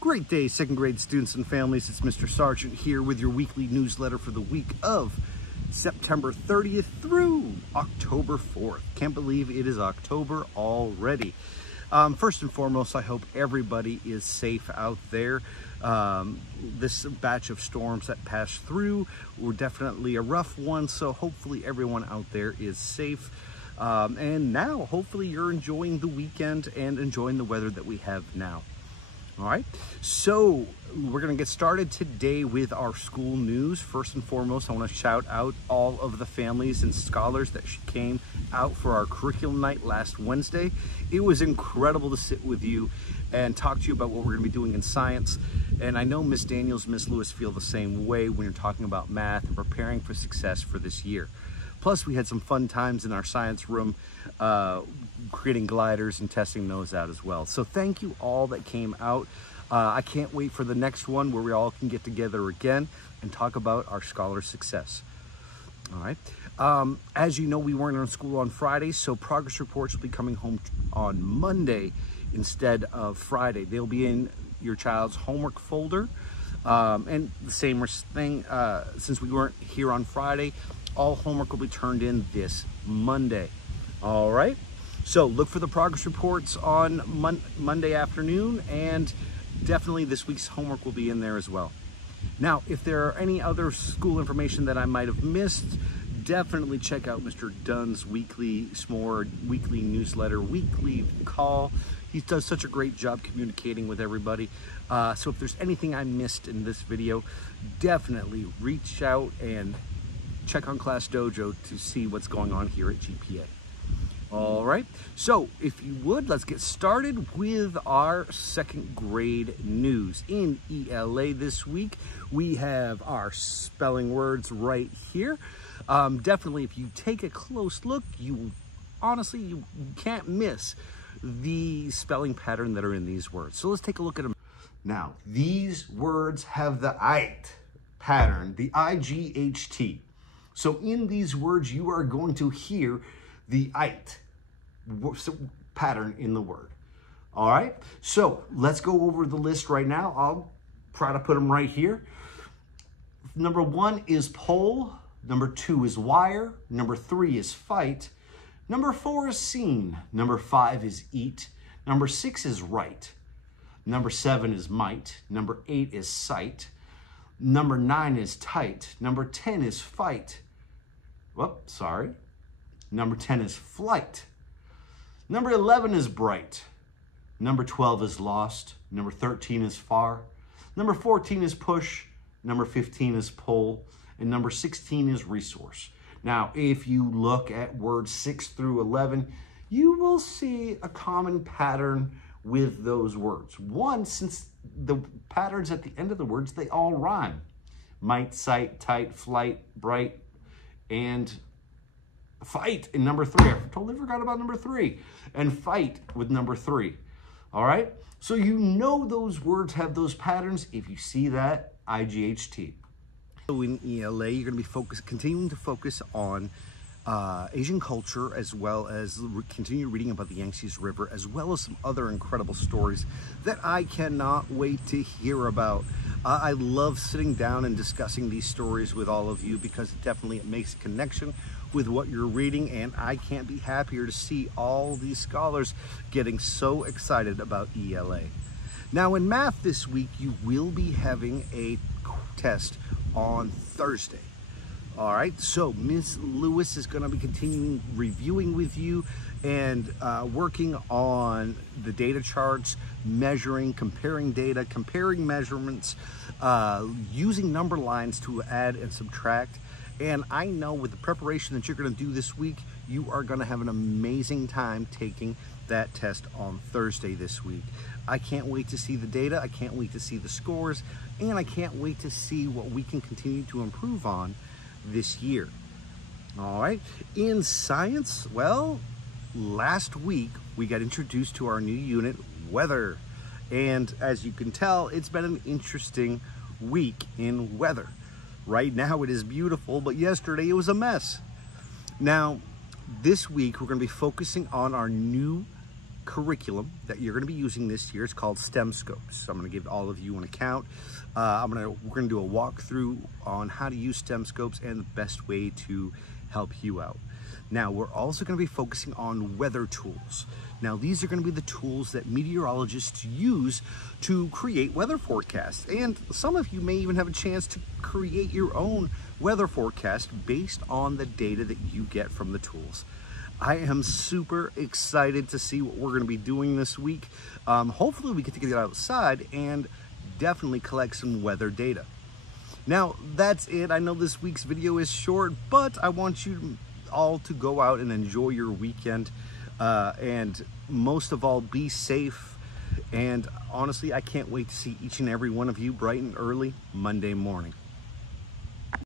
Great day, second grade students and families. It's Mr. Sargent here with your weekly newsletter for the week of September 30th through October 4th. Can't believe it is October already. First and foremost, I hope everybody is safe out there. This batch of storms that passed through were definitely a rough one, so hopefully everyone out there is safe. And now, hopefully you're enjoying the weekend and enjoying the weather that we have now. All right, so we're going to get started today with our school news. First and foremost, I want to shout out all of the families and scholars that came out for our curriculum night last Wednesday. It was incredible to sit with you and talk to you about what we're going to be doing in science. And I know Miss Daniels, Miss Lewis feel the same way when you're talking about math and preparing for success for this year. Plus, we had some fun times in our science room, creating gliders and testing those out as well. So thank you all that came out. I can't wait for the next one where we all can get together again and talk about our scholar success. All right. As you know, we weren't in school on Friday, so progress reports will be coming home on Monday instead of Friday. They'll be in your child's homework folder. And the same thing, since we weren't here on Friday, all homework will be turned in this Monday. All right, so look for the progress reports on Monday afternoon, and definitely this week's homework will be in there as well. Now, if there are any other school information that I might have missed, definitely check out Mr. Dunn's weekly newsletter, weekly call. He does such a great job communicating with everybody. So if there's anything I missed in this video, definitely reach out and check on Class Dojo to see what's going on here at GPA. All right, so if you would, let's get started with our second grade news. In ELA this week, we have our spelling words right here. Definitely, if you take a close look, you can't miss the spelling pattern that are in these words. So let's take a look at them. Now, these words have the IT pattern, the IGHT. So in these words, you are going to hear the IT pattern in the word. All right, so let's go over the list right now. I'll try to put them right here. Number 1 is pole. Number 2 is wire. Number 3 is fight. Number 4 is seen. Number 5 is eat. Number 6 is right. Number 7 is might. Number 8 is sight. Number 9 is tight. Number 10 is fight. Whoop, sorry. Number 10 is flight. Number 11 is bright. Number 12 is lost. Number 13 is far. Number 14 is push. Number 15 is pull. And number 16 is resource. Now, if you look at words 6 through 11, you will see a common pattern with those words. One, since the patterns at the end of the words, they all rhyme. Might, sight, tight, flight, bright, and fight in number 3. I totally forgot about number 3. And fight with number 3. All right? So you know those words have those patterns if you see that IGHT. So in ELA, you're going to be continuing to focus on Asian culture, as well as continue reading about the Yangtze River, as well as some other incredible stories that I cannot wait to hear about. I love sitting down and discussing these stories with all of you because it makes a connection with what you're reading, and I can't be happier to see all these scholars getting so excited about ELA. Now in math this week, you will be having a test on Thursday. All right, so Ms. Lewis is going to be continuing reviewing with you and working on the data charts, measuring, comparing data, comparing measurements, using number lines to add and subtract. And I know with the preparation that you're going to do this week, you are going to have an amazing time taking that test on Thursday this week. I can't wait to see the data, I can't wait to see the scores, and I can't wait to see what we can continue to improve on this year. All right, in science, well, last week we got introduced to our new unit, weather. And as you can tell, it's been an interesting week in weather. Right now it is beautiful, but yesterday it was a mess. Now, this week we're going to be focusing on our new curriculum that you're going to be using this year is called STEM Scopes. So I'm going to give all of you an account. We're going to do a walkthrough on how to use STEM Scopes and the best way to help you out. Now, we're also going to be focusing on weather tools. Now, these are going to be the tools that meteorologists use to create weather forecasts. And some of you may even have a chance to create your own weather forecast based on the data that you get from the tools. I am super excited to see what we're going to be doing this week. Hopefully we get to get outside and definitely collect some weather data. Now, that's it. I know this week's video is short, but I want you all to go out and enjoy your weekend. And most of all, be safe. And honestly, I can't wait to see each and every one of you bright and early Monday morning.